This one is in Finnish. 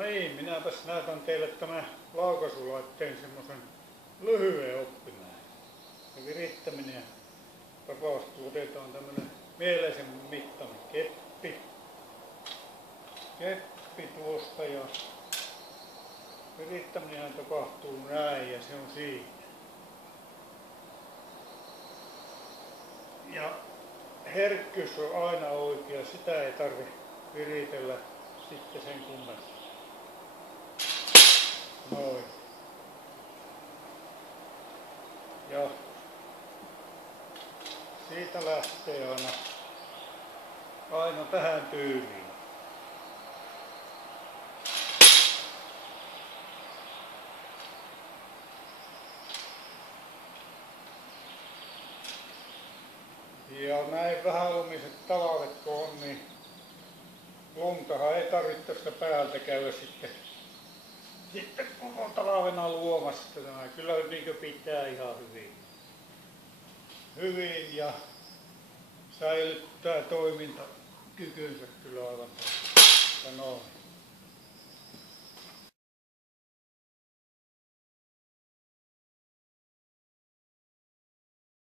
niin, minäpäs näytän teille tämän laukaisulaitteen semmoisen lyhyen oppimaan. Ja virittäminen tapahtuu, otetaan tämmönen mieleisen mittainen keppi. Keppi tuosta ja virittäminen tapahtuu näin ja se on siinä. Ja herkkyys on aina oikea, sitä ei tarvitse viritellä sitten sen kummemmin. Noin. Ja siitä lähtee aina tähän tyyliin. Ja näin vähälumiset talvet kun on, niin luntahan ei tarvitse tästä päältä käydä sitten koko talvena luomassa tämä. Kyllä niin pitää ihan hyvin ja säilyttää toimintakykynsä kyllä aivan. Noin.